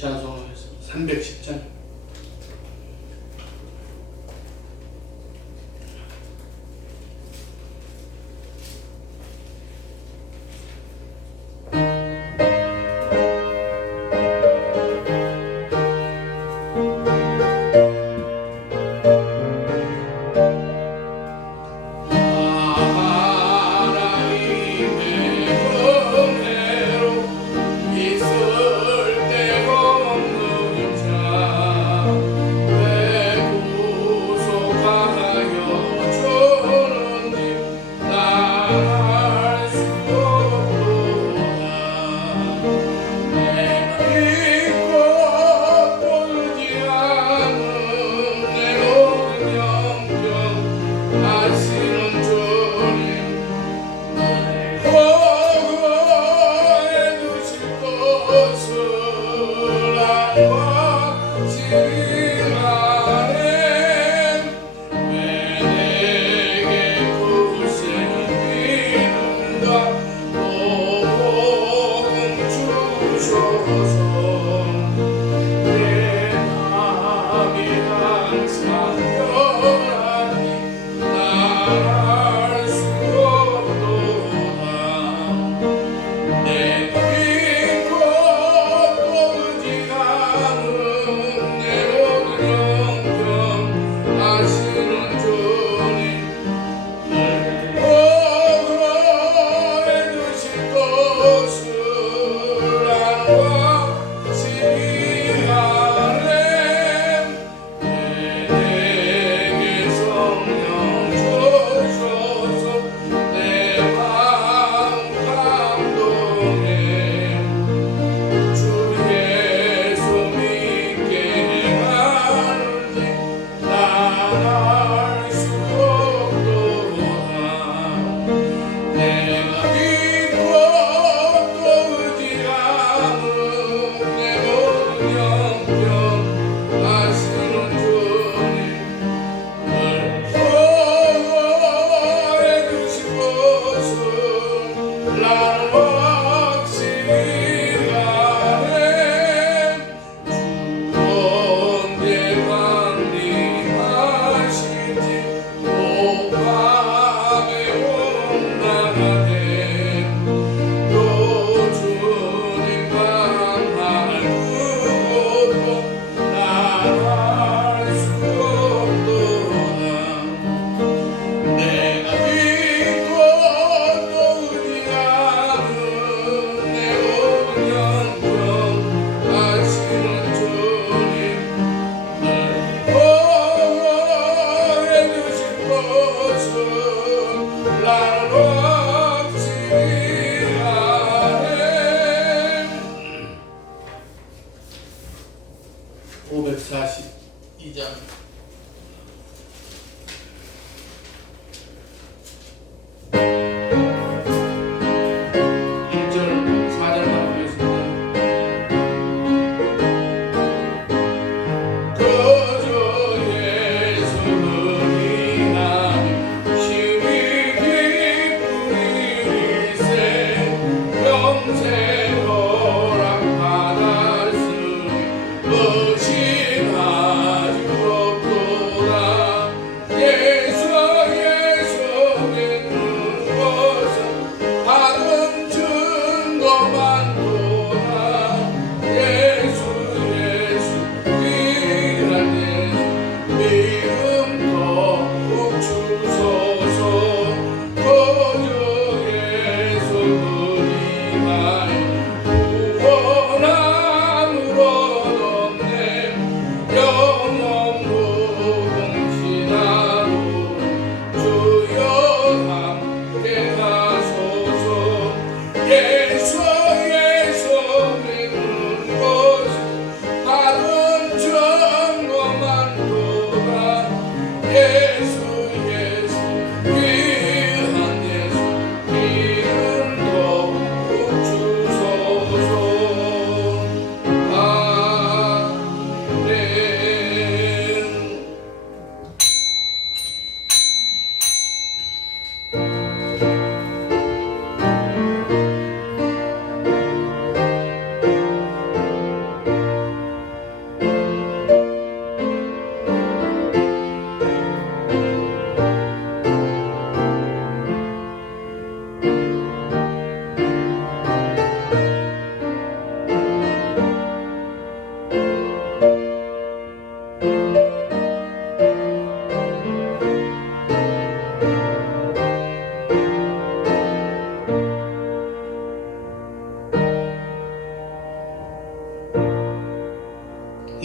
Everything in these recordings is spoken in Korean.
찬송을 했습니다. 310장.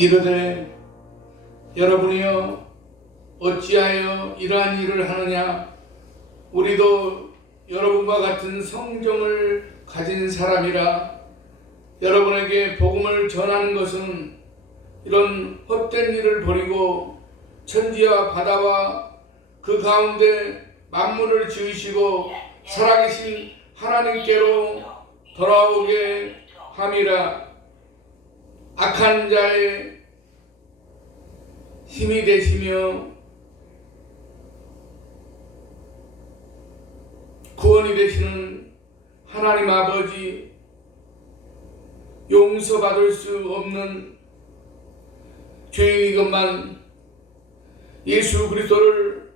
이르되 여러분이여 어찌하여 이러한 일을 하느냐. 우리도 여러분과 같은 성정을 가진 사람이라. 여러분에게 복음을 전하는 것은 이런 헛된 일을 버리고 천지와 바다와 그 가운데 만물을 지으시고 살아계신 하나님께로 돌아오게 함이라. 악한 자의 힘이 되시며 구원이 되시는 하나님 아버지, 용서받을 수 없는 죄인이건만 예수 그리스도를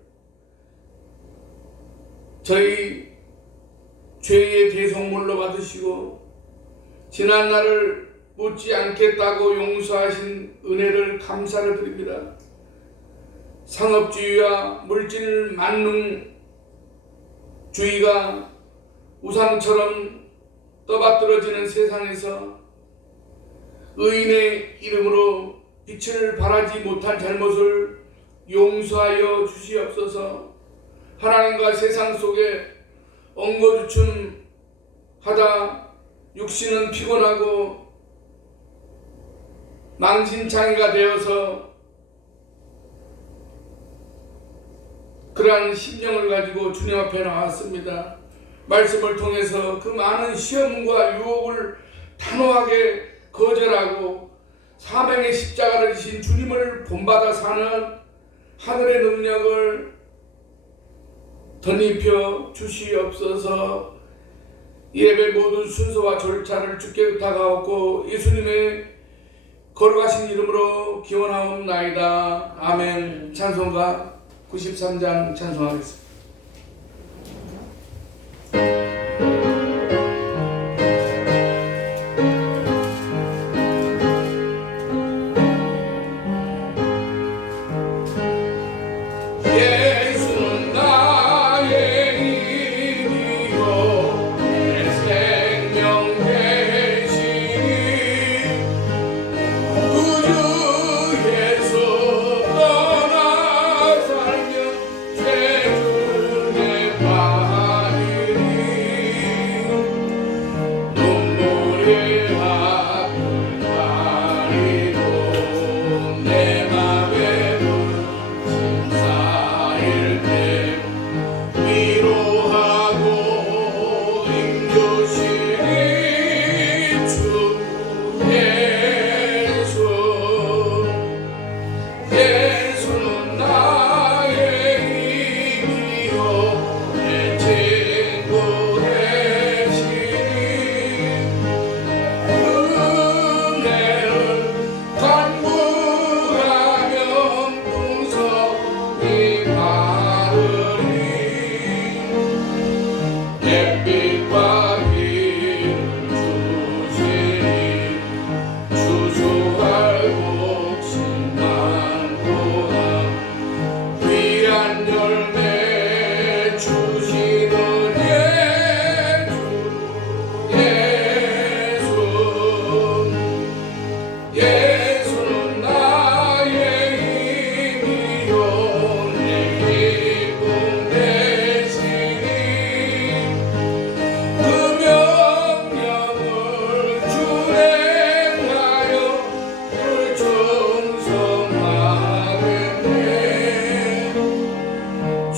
저희 죄의 대속물로 받으시고 지난 날을 묻지 않겠다고 용서하신 은혜를 감사를 드립니다. 상업주의와 물질 만능주의가 우상처럼 떠받들어지는 세상에서 의인의 이름으로 빛을 발하지 못한 잘못을 용서하여 주시옵소서. 하나님과 세상 속에 엉거주춤하다 육신은 피곤하고 망신창이가 되어서 그러한 심령을 가지고 주님 앞에 나왔습니다. 말씀을 통해서 그 많은 시험과 유혹을 단호하게 거절하고 사명의 십자가를 지신 주님을 본받아 사는 하늘의 능력을 덧입혀 주시옵소서. 예배 모든 순서와 절차를 주께 부탁하옵고 예수님의 거룩하신 이름으로 기원하옵나이다. 아멘. 찬송가 93장 찬송하겠습니다.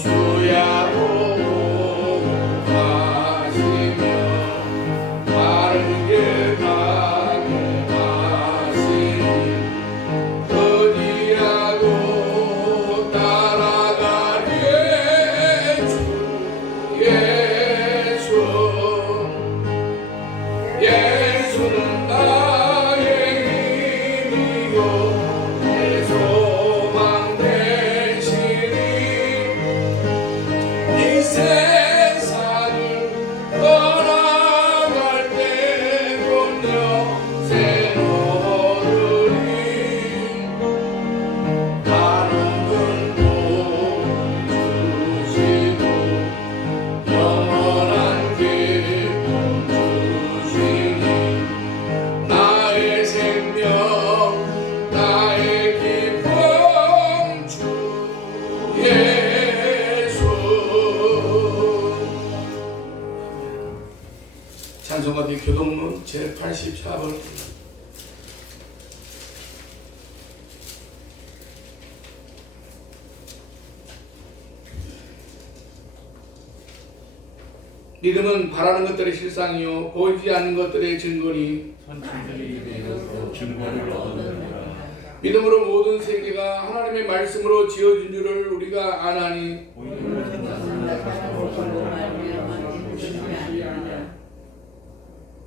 주 교동문 제84번 믿음은 바라는 것들의 실상이요 보이지 않는 것들의 증거니 선천들이 되어서 증거를 얻느니라. 믿음으로 모든 세계가 하나님의 말씀으로 지어진 줄을 우리가 아나니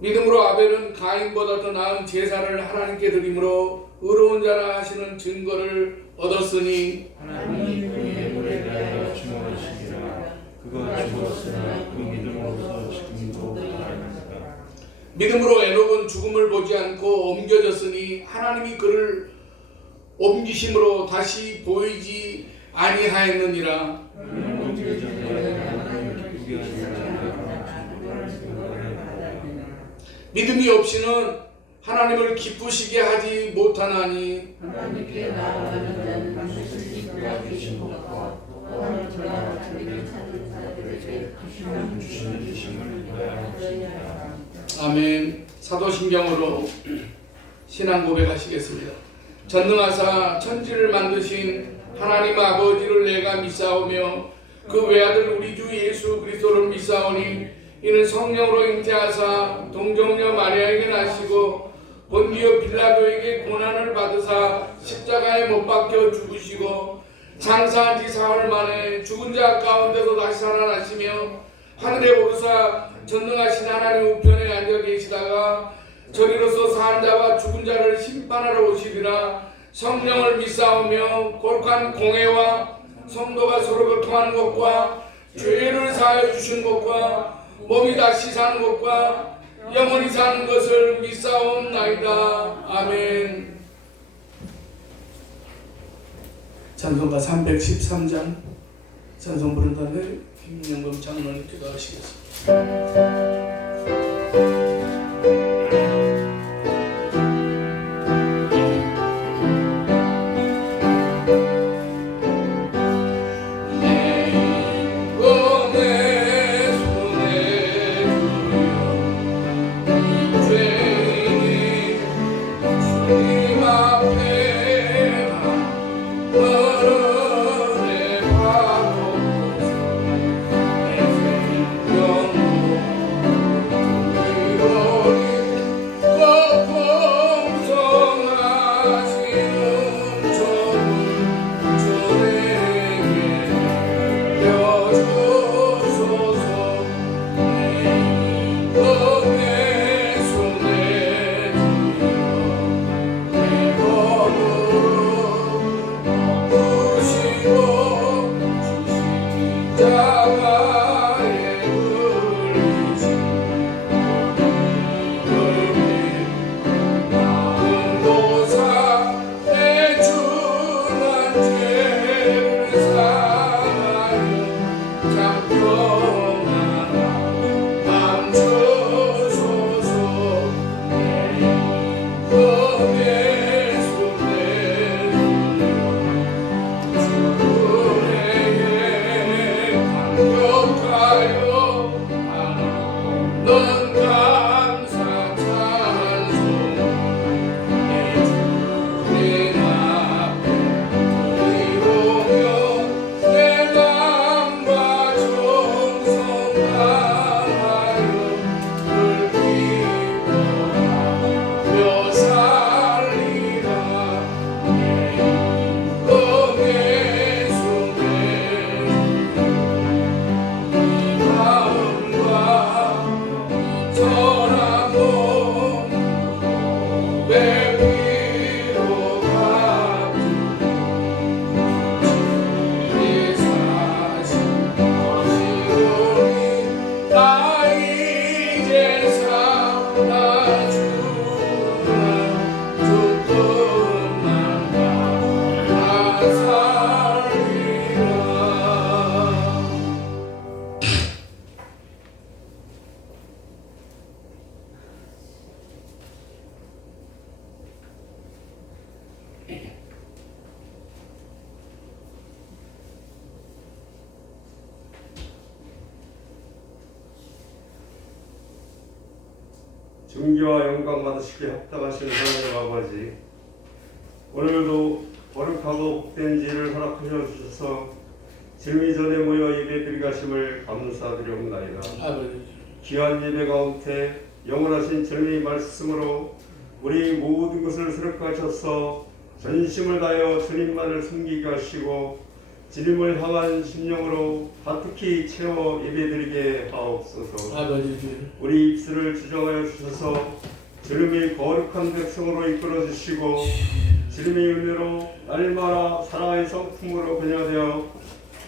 믿음으로 아벨은 가인보다 더 나은 제사를 하나님께 드림으로 의로운 자라 하시는 증거를 얻었으니 하나님이 그 예물에 대하여 증언하시기라. 그가 죽었으나 그 믿음으로서 지금도 살아있느니라. 믿음으로 에녹은 죽음을 보지 않고 옮겨졌으니 하나님이 그를 옮기심으로 다시 보이지 아니하였느니라. 믿음이 없이는 하나님을 기쁘시게 하지 못하나니 하나님께 나아가는 자는 반드시 그가 계신 것과 또한 그가 자기를 찾는 자들에게 힘을 주시는 주심을 믿어야 하시니라. 아멘. 사도신경으로 신앙 고백하시겠습니다. 전능하사 천지를 만드신 하나님 아버지를 내가 믿사오며 그 외아들 우리 주 예수 그리스도를 믿사오니 이는 성령으로 잉태하사 동정녀 마리아에게 나시고 본디오 빌라도에게 고난을 받으사 십자가에 못 박혀 죽으시고 장사한 지 사흘 만에 죽은 자 가운데서 다시 살아나시며 하늘에 오르사 전능하신 하나님 우편에 앉아 계시다가 저리로서 산 자와 죽은 자를 심판하러 오시리라. 성령을 믿사오며 거룩한 공회와 성도가 서로 교통하는 것과 죄를 사하여 주신 것과 몸이 다시 사는 것과 영원히 사는 것을 믿사옵나이다. 아멘. 찬송가 313장 찬송 부른다는 김영범 장로님 기도하시겠습니다. 존귀와 영광 받으시기에 합당하신 하나님 아버지, 오늘도 거룩하고 복된 지혜를 허락하여 주셔서 질미 전에 모여 예배드리 가심을 감사드리옵나이다. 아버지, 귀한 예배 가운데 영원하신 진리의 말씀으로 우리 모든 것을 새롭게 하셔서 전심을 다하여 주님만을 섬기게 하시고 주님을 향한 심령으로 가득히 채워 예배드리게 하옵소서. 아버지, 우리 입술을 주정하여 주셔서 주님의 거룩한 백성으로 이끌어 주시고 주님의 은혜로 날마다 사랑의 성품으로 변화되어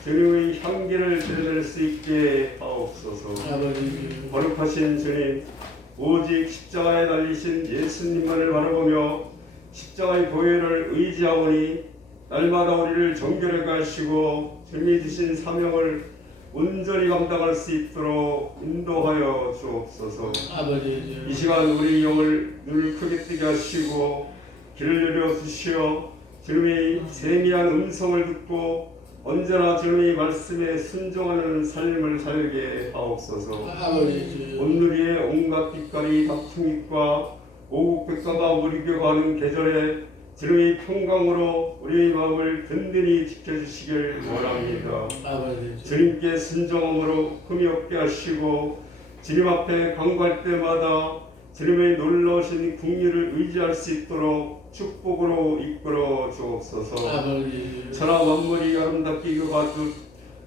주님의 향기를 드러낼 수 있게 하옵소서. 아버지, 거룩하신 주님, 오직 십자가에 달리신 예수님만을 바라보며 십자가의 보혈을 의지하오니 날마다 우리를 정결하게 하시고 주님이 주신 사명을 온전히 감당할 수 있도록 인도하여 주옵소서. 아버지, 이 시간 우리 영을 눈을 크게 뜨게 하시고 길을 열어 주시어 주님의 세미한 음성을 듣고 언제나 주님의 말씀에 순종하는 삶을 살게 하옵소서. 아버지, 온누리의 온갖 빛깔이 다툼과 오국백과가 무리교가는 계절에 주님의 평강으로 우리의 마음을 든든히 지켜주시길 원합니다. 아버지, 주님께 순종함으로 흠이 없게 하시고 주님 앞에 간구할 때마다 주님의 놀라우신 궁리를 의지할 수 있도록 축복으로 이끌어 주옵소서. 아버지, 천하 만물이 아름답게 익어가듯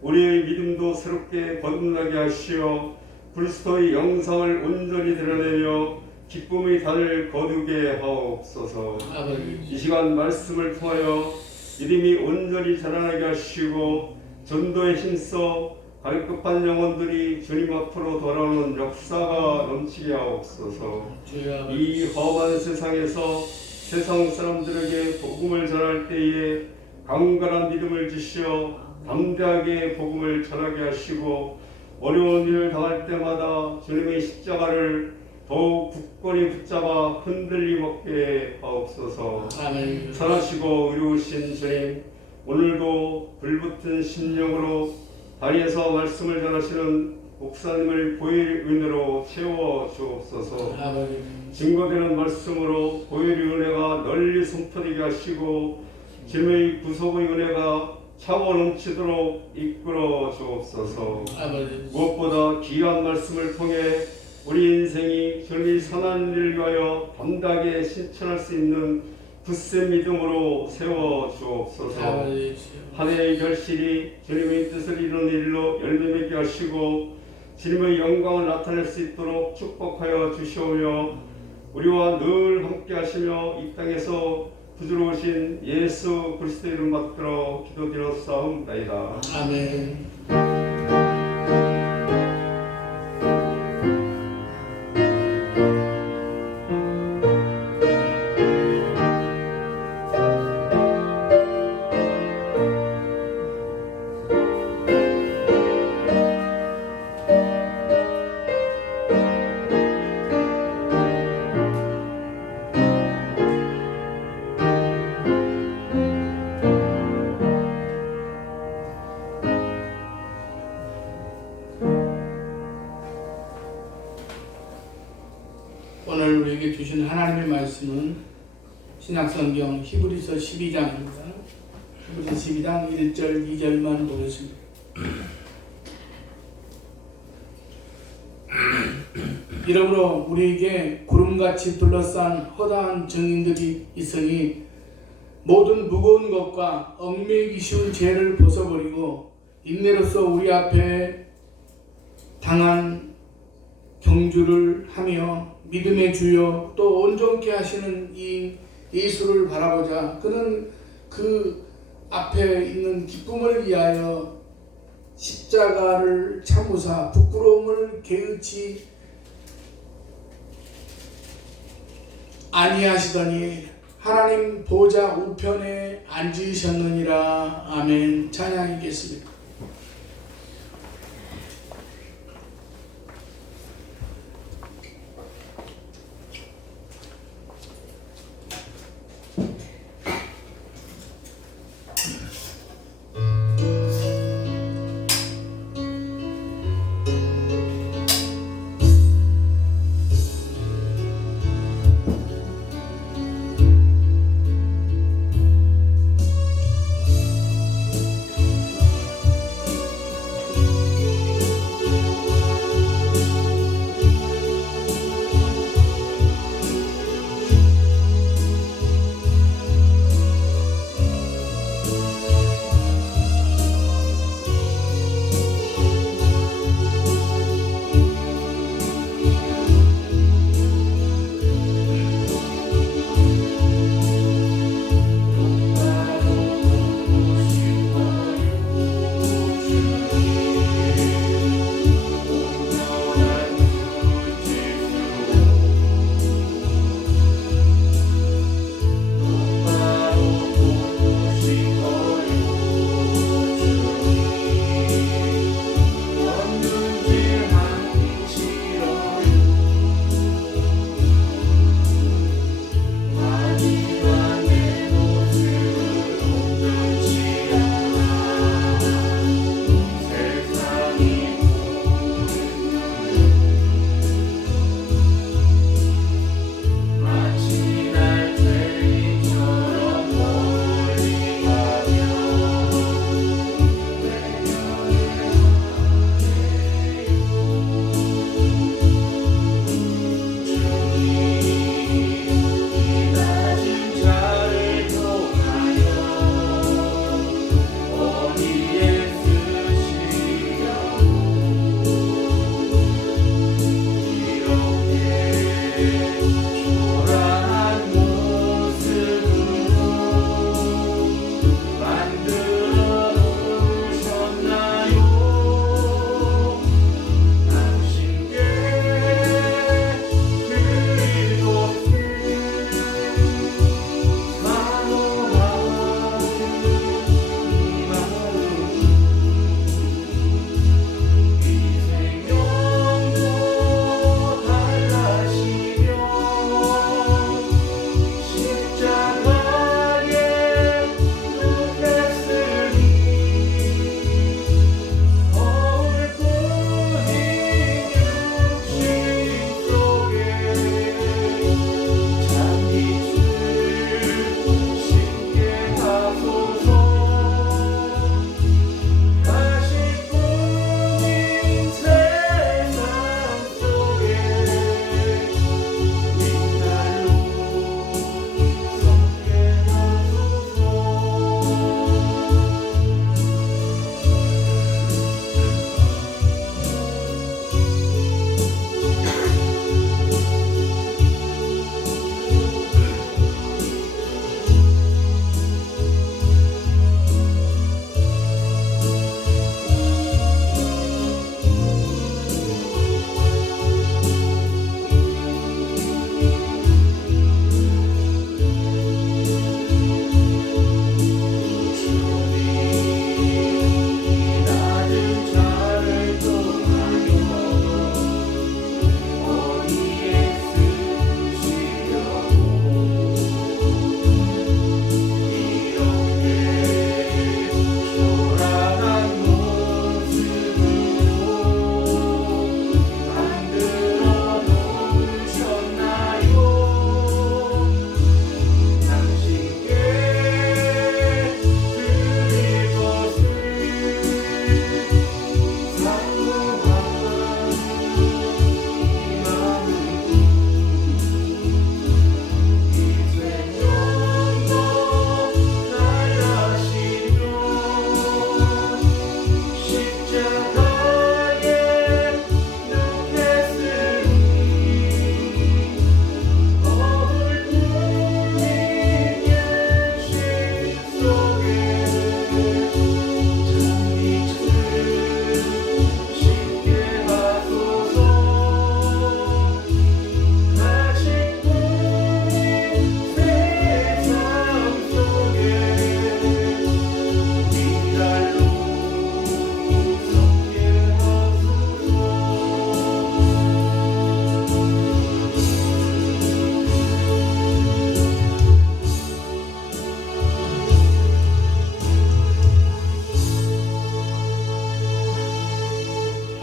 우리의 믿음도 새롭게 거듭나게 하시어 그리스도의 영상을 온전히 드러내며 기쁨의 단을 거두게 하옵소서. 아버지, 이 시간 말씀을 통하여 믿음이 온전히 자라나게 하시고 전도에 힘써 갈급한 영혼들이 주님 앞으로 돌아오는 역사가 넘치게 하옵소서. 주여, 이 험한 세상에서 세상 사람들에게 복음을 전할 때에 강건한 믿음을 주시어 담대하게 복음을 전하게 하시고 어려운 일을 당할 때마다 주님의 십자가를 더욱 굳건히 붙잡아 흔들림 없게 하옵소서. 아멘. 선하시고 의로우신 주님, 오늘도 불붙은 심령으로 다리에서 말씀을 전하시는 목사님을 보혈의 은혜로 채워 주옵소서. 아버지, 증거되는 말씀으로 보혈의 은혜가 널리 선포되게 하시고 주님의 구속의 은혜가 차고 넘치도록 이끌어 주옵소서. 아버지, 무엇보다 귀한 말씀을 통해 우리 인생이 주님의 선한 일을 위하여 담대하게 실천할 수 있는 굳센 믿음으로 세워 주옵소서. 아버지, 한 해의 결실이 주님의 뜻을 이루는 일로 열매 맺게 하시고 주님의 영광을 나타낼 수 있도록 축복하여 주시오며 우리와 늘 함께 하시며 이 땅에서 구주로오신 예수 그리스도의 이름 받들어 기도드렸사옵나이다. 아멘. 오늘 우리에게 주신 하나님의 말씀은 신약성경 히브리서 12장입니다. 히브리서 12장 1절 2절만 보겠습니다. 이러므로 우리에게 구름같이 둘러싼 허다한 증인들이 있으니 모든 무거운 것과 얽매이기 쉬운 죄를 벗어버리고 인내로서 우리 앞에 당한 경주를 하며 믿음의 주여 또 온전케 하시는 이 예수를 바라보자. 그는 그 앞에 있는 기쁨을 위하여 십자가를 참으사 부끄러움을 개의치 아니하시더니 하나님 보좌 우편에 앉으셨느니라. 아멘. 찬양이겠습니다.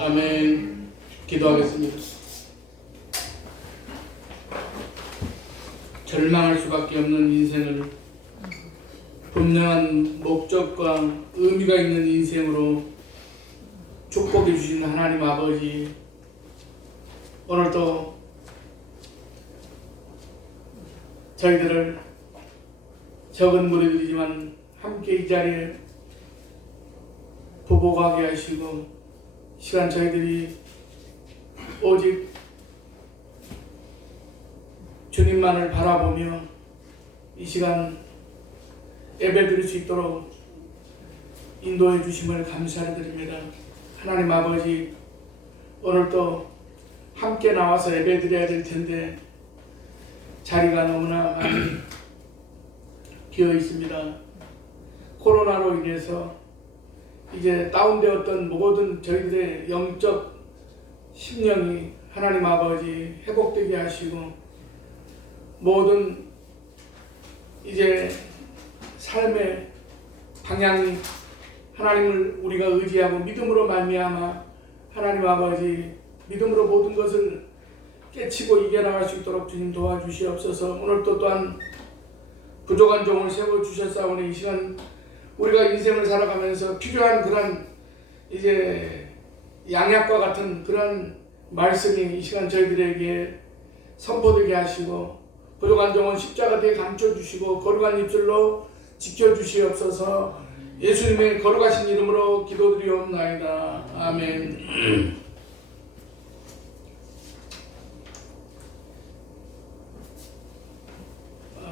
아멘. 기도하겠습니다. 절망할 수밖에 없는 인생을 분명한 목적과 의미가 있는 인생으로 축복해 주신 하나님 아버지, 오늘도 저희들을 적은 무리들이지만 함께 이 자리에 보복하게 하시고 시간 저희들이 오직 주님만을 바라보며 이 시간 예배드릴 수 있도록 인도해 주심을 감사드립니다. 하나님 아버지, 오늘도 함께 나와서 예배드려야 될 텐데 자리가 너무나 많이 비어 있습니다. 코로나로 인해서 이제 다운되었던 모든 저희들의 영적 심령이 하나님 아버지 회복되게 하시고 모든 이제 삶의 방향이 하나님을 우리가 의지하고 믿음으로 말미암아 하나님 아버지 믿음으로 모든 것을 깨치고 이겨나갈 수 있도록 주님 도와주시옵소서. 오늘도 또한 부족한 종을 세워주셨사오니 이 시간 우리가 인생을 살아가면서 필요한 그런 이제 양약과 같은 그런 말씀이 이 시간 저희들에게 선포되게 하시고 부족한 종은 십자가에 감춰주시고 거룩한 입술로 지켜주시옵소서. 예수님의 거룩하신 이름으로 기도드리옵나이다. 아멘.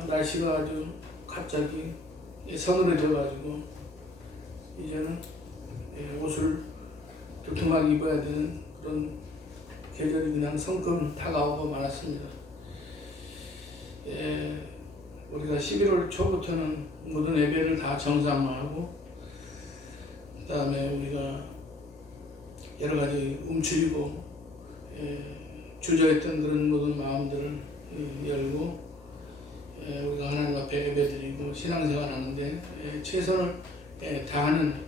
날씨가 아주 갑자기 서늘해져가지고 이제는 옷을 두툼하게 입어야 되는 그런 계절이 그냥 성큼 다가오고 말았습니다. 우리가 11월 초부터는 모든 예배를 다 정상화하고 그 다음에 우리가 여러 가지 움츠리고 주저했던 그런 모든 마음들을 열고 우리가 하나님 앞에 예배드리고 신앙생활 하는데 최선을 다하는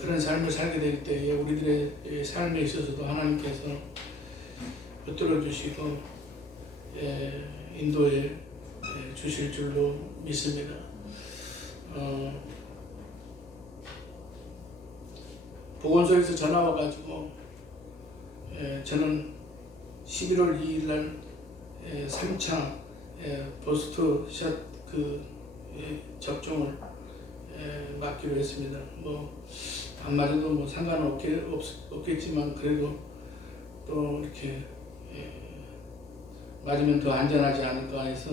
그런 삶을 살게 될 때에 우리들의 삶에 있어서도 하나님께서 붙들어 주시고 인도해 주실 줄로 믿습니다. 보건소에서 전화 와가지고 저는 11월 2일 날 3차 버스트샷 접종을 맞기로 했습니다. 안 맞아도 상관은 없겠지만 그래도 또 이렇게 맞으면 더 안전하지 않을까 해서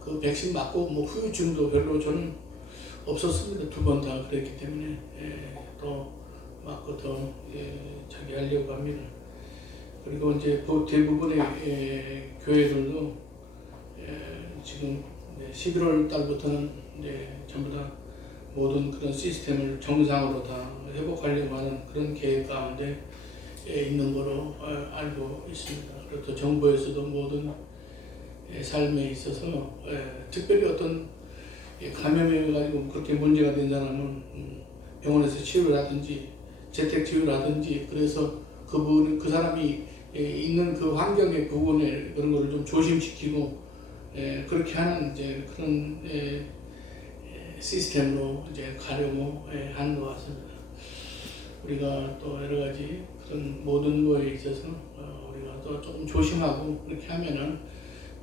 그 백신 맞고 후유증도 별로 저는 없었습니다. 2번 다 그랬기 때문에 또 맞고 더 저기 하려고 합니다. 그리고 이제 대부분의 교회들도 지금 11월 달부터는 이제 전부 다 모든 그런 시스템을 정상으로 다 회복하려고 하는 그런 계획 가운데 있는 거로 알고 있습니다. 그리고 또 정부에서도 모든 삶에 있어서 특별히 어떤 감염에 가지고 그렇게 문제가 된 사람은 병원에서 치료를 하든지 재택 치료라든지 그래서 그 사람이 있는 그 환경의 부분에 그런 거를 좀 조심시키고 그렇게 하는 이제 그런 시스템으로 이제 가려고 하는 것 같습니다. 우리가 또 여러 가지 그런 모든 거에 있어서 우리가 또 조금 조심하고 그렇게 하면은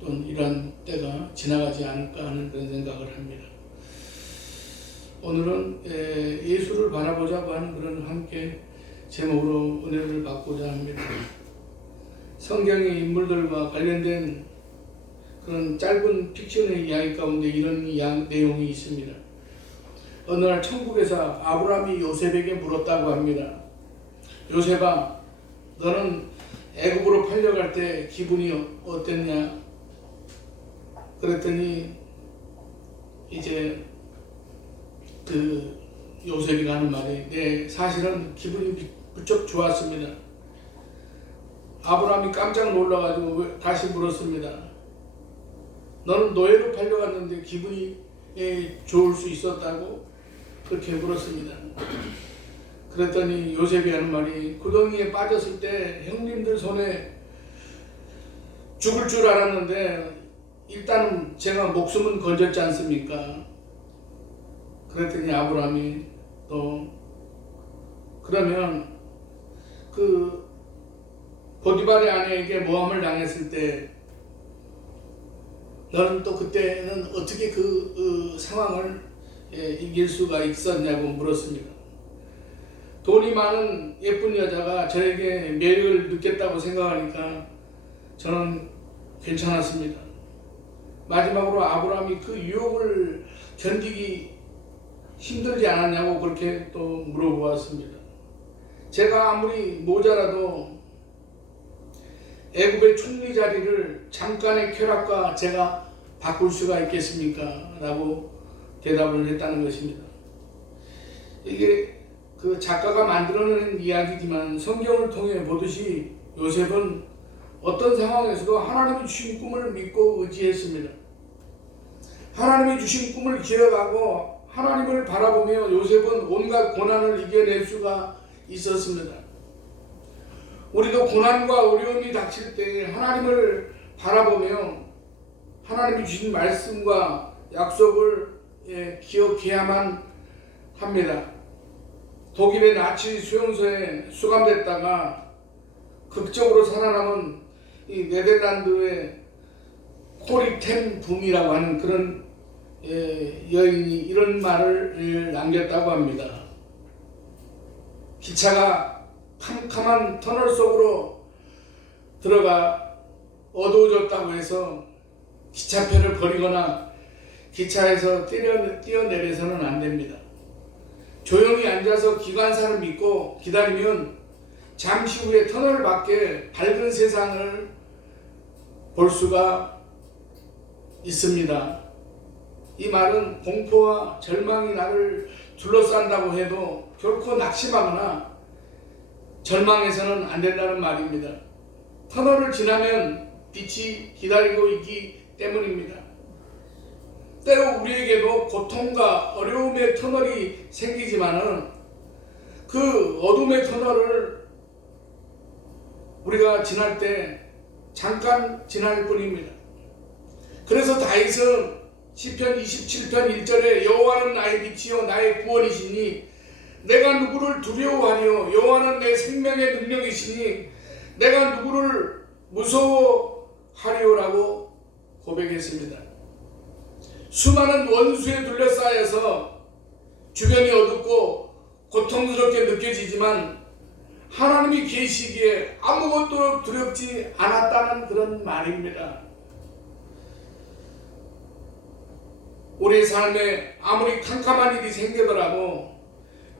또 이런 때가 지나가지 않을까 하는 그런 생각을 합니다. 오늘은 예수를 바라보자고 하는 그런 함께 제목으로 은혜를 받고자 합니다. 성경의 인물들과 관련된 그런 짧은 픽션의 이야기 가운데 이런 내용이 있습니다. 어느 날 천국에서 아브라함이 요셉에게 물었다고 합니다. 요셉아, 너는 애굽으로 팔려갈 때 기분이 어땠냐? 그랬더니 이제 그 요셉이 하는 말이 사실은 기분이 무척 좋았습니다. 아브라함이 깜짝 놀라가지고 다시 물었습니다. 너는 노예로 팔려갔는데 기분이 좋을 수 있었다고? 그렇게 물었습니다. 그랬더니 요셉이 하는 말이 구덩이에 빠졌을 때 형님들 손에 죽을 줄 알았는데 일단은 제가 목숨은 건졌지 않습니까? 그랬더니 아브라함이 또 그러면 그 보디발의 아내에게 모함을 당했을 때 너는 또 그때는 어떻게 그 상황을 이길 수가 있었냐고 물었습니다. 돈이 많은 예쁜 여자가 저에게 매력을 느꼈다고 생각하니까 저는 괜찮았습니다. 마지막으로 아브라함이 그 유혹을 견디기 힘들지 않았냐고 그렇게 또 물어보았습니다. 제가 아무리 모자라도 애굽의 총리 자리를 잠깐의 쾌락과 제가 바꿀 수가 있겠습니까? 라고 대답을 했다는 것입니다. 이게 그 작가가 만들어낸 이야기지만 성경을 통해 보듯이 요셉은 어떤 상황에서도 하나님이 주신 꿈을 믿고 의지했습니다. 하나님이 주신 꿈을 기억하고 하나님을 바라보며 요셉은 온갖 고난을 이겨낼 수가 있었습니다. 우리도 고난과 어려움이 닥칠 때 하나님을 바라보며 하나님이 주신 말씀과 약속을 기억해야만 합니다. 독일의 나치 수용소에 수감됐다가 극적으로 살아남은 이 네덜란드의 코리템 붐이라고 하는 그런 여인이 이런 말을 남겼다고 합니다. 기차가 캄캄한 터널 속으로 들어가 어두워졌다고 해서 기차표를 버리거나 기차에서 뛰어내려서는 안 됩니다. 조용히 앉아서 기관사를 믿고 기다리면 잠시 후에 터널 밖에 밝은 세상을 볼 수가 있습니다. 이 말은 공포와 절망이 나를 둘러싼다고 해도 결코 낙심하거나 절망해서는 안 된다는 말입니다. 터널을 지나면 빛이 기다리고 있기 때문입니다. 때로 우리에게도 고통과 어려움의 터널이 생기지만은 그 어둠의 터널을 우리가 지날 때 잠깐 지날 뿐입니다. 그래서 다윗은 시편 27편 1절에 여호와는 나의 빛이요 나의 구원이시니 내가 누구를 두려워하리요 여호와는 내 생명의 능력이시니 내가 누구를 무서워하리요라고 고백했습니다. 수많은 원수에 둘러싸여서 주변이 어둡고 고통스럽게 느껴지지만 하나님이 계시기에 아무것도 두렵지 않았다는 그런 말입니다. 우리 삶에 아무리 캄캄한 일이 생기더라도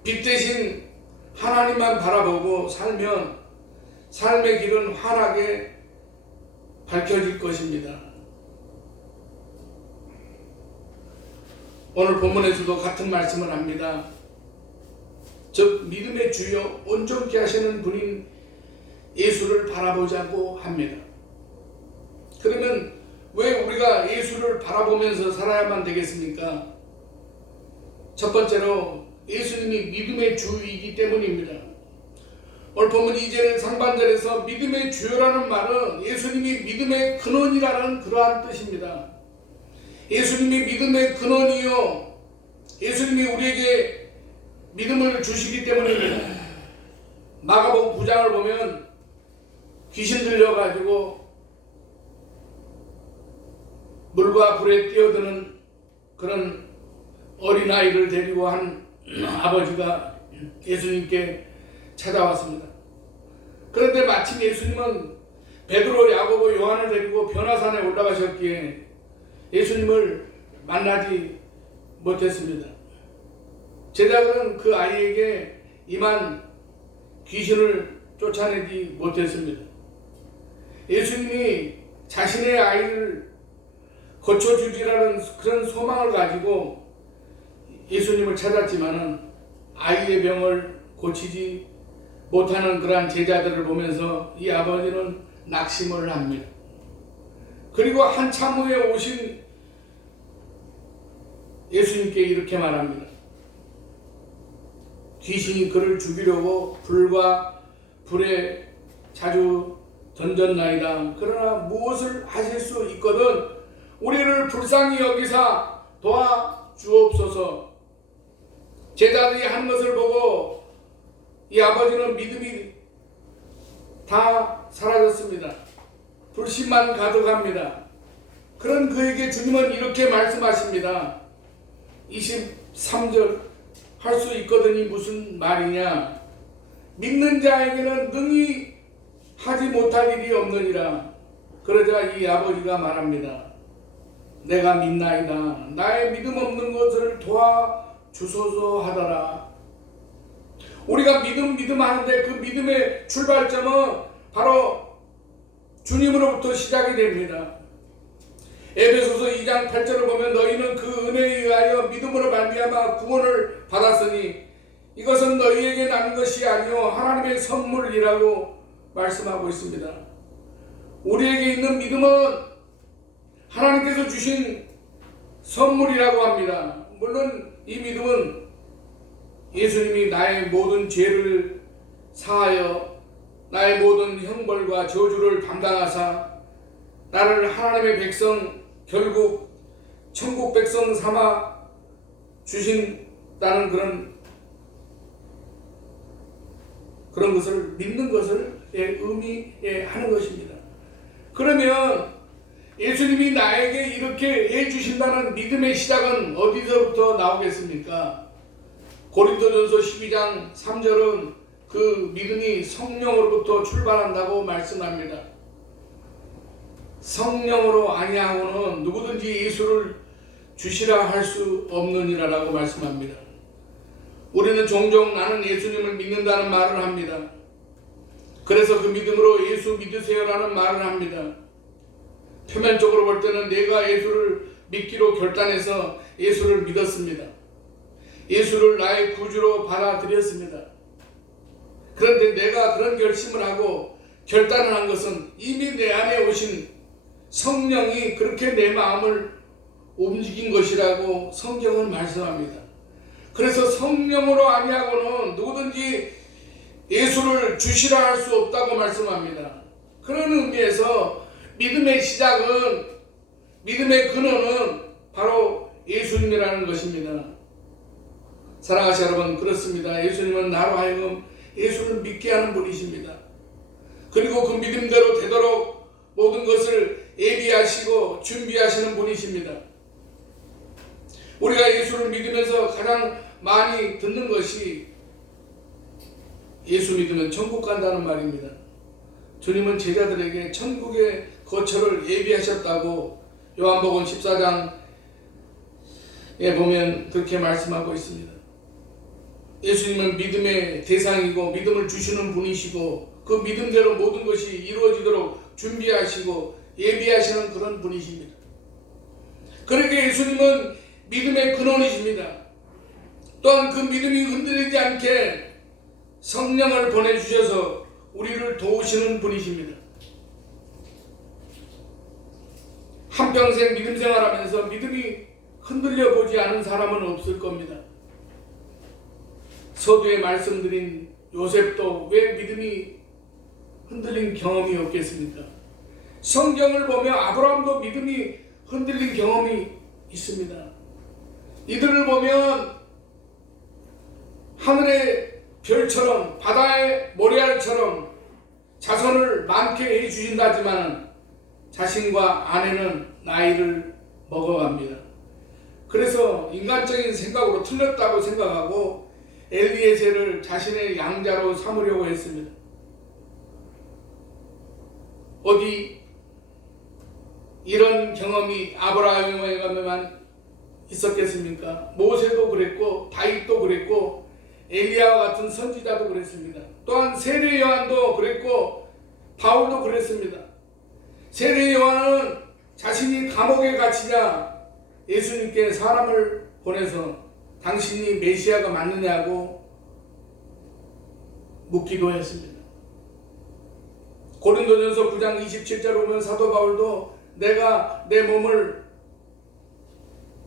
빛 대신 하나님만 바라보고 살면 삶의 길은 환하게 밝혀질 것입니다. 오늘 본문에서도 같은 말씀을 합니다. 즉 믿음의 주여 온전케 하시는 분인 예수를 바라보자고 합니다. 그러면 왜 우리가 예수를 바라보면서 살아야만 되겠습니까? 첫 번째로 예수님이 믿음의 주이기 때문입니다. 오늘 본문 2절 상반절에서 믿음의 주요라는 말은 예수님이 믿음의 근원이라는 그러한 뜻입니다. 예수님이 믿음의 근원이요 예수님이 우리에게 믿음을 주시기 때문입니다. 마가복음 9장을 보면 귀신 들려가지고 물과 불에 뛰어드는 그런 어린아이를 데리고 한 아버지가 예수님께 찾아왔습니다. 그런데 마침 예수님은 베드로, 야고보, 요한을 데리고 변화산에 올라가셨기에 예수님을 만나지 못했습니다. 제자들은 그 아이에게 임한 귀신을 쫓아내지 못했습니다. 예수님이 자신의 아이를 고쳐주리라는 그런 소망을 가지고 예수님을 찾았지만은 아이의 병을 고치지 못하는 그러한 제자들을 보면서 이 아버지는 낙심을 합니다. 그리고 한참 후에 오신 예수님께 이렇게 말합니다. 귀신이 그를 죽이려고 불과 불에 자주 던졌나이다. 그러나 무엇을 하실 수 있거든 우리를 불쌍히 여기사 도와주옵소서. 제자들이 한 것을 보고 이 아버지는 믿음이 다 사라졌습니다. 불신만 가득합니다. 그런 그에게 주님은 이렇게 말씀하십니다. 23절 할 수 있거든이 무슨 말이냐. 믿는 자에게는 능히 하지 못할 일이 없느니라. 그러자 이 아버지가 말합니다. 내가 믿나이다. 나의 믿음 없는 것을 도와주소서 하더라. 우리가 믿음 하는데 그 믿음의 출발점은 바로 주님으로부터 시작이 됩니다. 에베소서 2장 8절을 보면 너희는 그 은혜에 의하여 믿음으로 말미암아 구원을 받았으니 이것은 너희에게 난 것이 아니요 하나님의 선물이라고 말씀하고 있습니다. 우리에게 있는 믿음은 하나님께서 주신 선물이라고 합니다. 물론 이 믿음은 예수님이 나의 모든 죄를 사하여 나의 모든 형벌과 저주를 담당하사 나를 하나님의 백성 결국 천국 백성 삼아 주신다는 그런 것을 믿는 것을 의미하는 것입니다. 그러면 예수님이 나에게 이렇게 해주신다는 믿음의 시작은 어디서부터 나오겠습니까? 고린도전서 12장 3절은 그 믿음이 성령으로부터 출발한다고 말씀합니다. 성령으로 아니하고는 누구든지 예수를 주시라 할 수 없느니라라고 말씀합니다. 우리는 종종 나는 예수님을 믿는다는 말을 합니다. 그래서 그 믿음으로 예수 믿으세요라는 말을 합니다. 표면적으로 볼 때는 내가 예수를 믿기로 결단해서 예수를 믿었습니다. 예수를 나의 구주로 받아들였습니다. 그런데 내가 그런 결심을 하고 결단을 한 것은 이미 내 안에 오신 성령이 그렇게 내 마음을 움직인 것이라고 성경은 말씀합니다. 그래서 성령으로 아니하고는 누구든지 예수를 주시라 할 수 없다고 말씀합니다. 그런 의미에서 믿음의 시작은, 믿음의 근원은 바로 예수님이라는 것입니다. 사랑하시는 여러분, 그렇습니다. 예수님은 나로 하여금 예수를 믿게 하는 분이십니다. 그리고 그 믿음대로 되도록 모든 것을 예비하시고 준비하시는 분이십니다. 우리가 예수를 믿으면서 가장 많이 듣는 것이 예수 믿으면 천국 간다는 말입니다. 주님은 제자들에게 천국의 거처를 예비하셨다고 요한복음 14장에 보면 그렇게 말씀하고 있습니다. 예수님은 믿음의 대상이고 믿음을 주시는 분이시고 그 믿음대로 모든 것이 이루어지도록 준비하시고 예비하시는 그런 분이십니다. 그렇게 예수님은 믿음의 근원이십니다. 또한 그 믿음이 흔들리지 않게 성령을 보내주셔서 우리를 도우시는 분이십니다. 한평생 믿음 생활하면서 믿음이 흔들려 보지 않은 사람은 없을 겁니다. 서두에 말씀드린 요셉도 왜 믿음이 흔들린 경험이 없겠습니까? 성경을 보며 아브라함도 믿음이 흔들린 경험이 있습니다. 이들을 보면 하늘의 별처럼 바다의 모래알처럼 자손을 많게 해주신다지만 자신과 아내는 나이를 먹어갑니다. 그래서 인간적인 생각으로 틀렸다고 생각하고 엘리에셀을 자신의 양자로 삼으려고 했습니다. 어디 이런 경험이 아브라함에게만 있었겠습니까? 모세도 그랬고 다윗도 그랬고 엘리야와 같은 선지자도 그랬습니다. 또한 세례 요한도 그랬고 바울도 그랬습니다. 세례 요한은 자신이 감옥에 갇히자 예수님께 사람을 보내서 당신이 메시아가 맞느냐고 묻기도 했습니다. 고린도전서 9장 27절 보면 사도 바울도 내가 내 몸을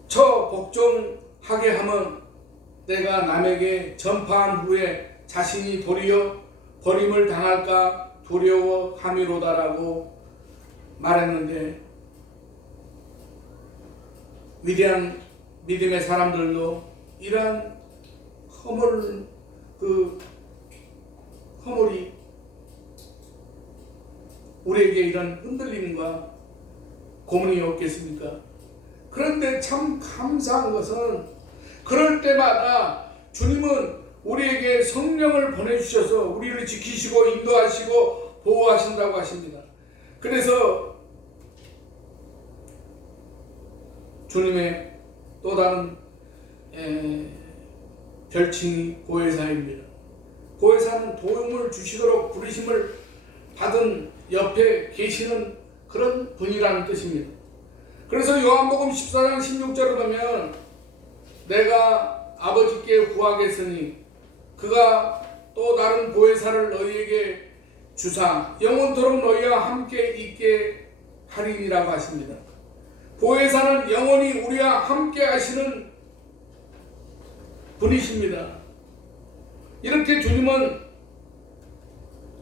처 복종하게 하면 내가 남에게 전파한 후에 자신이 도리어 버림을 당할까 두려워함이로다라고 말했는데, 위대한 믿음의 사람들도 이러한 허물이 우리에게 이런 흔들림과 고문이 없겠습니까? 그런데 참 감사한 것은 그럴 때마다 주님은 우리에게 성령을 보내주셔서 우리를 지키시고 인도하시고 보호하신다고 하십니다. 그래서 주님의 또 다른 별칭이 보혜사입니다. 보혜사는 도움을 주시도록 부르심을 받은 옆에 계시는 그런 분이라는 뜻입니다. 그래서 요한복음 14장 16절을 보면 내가 아버지께 구하겠으니 그가 또 다른 보혜사를 너희에게 주사 영원토록 너희와 함께 있게 하리니라고 하십니다. 보혜사는 영원히 우리와 함께 하시는 분이십니다. 이렇게 주님은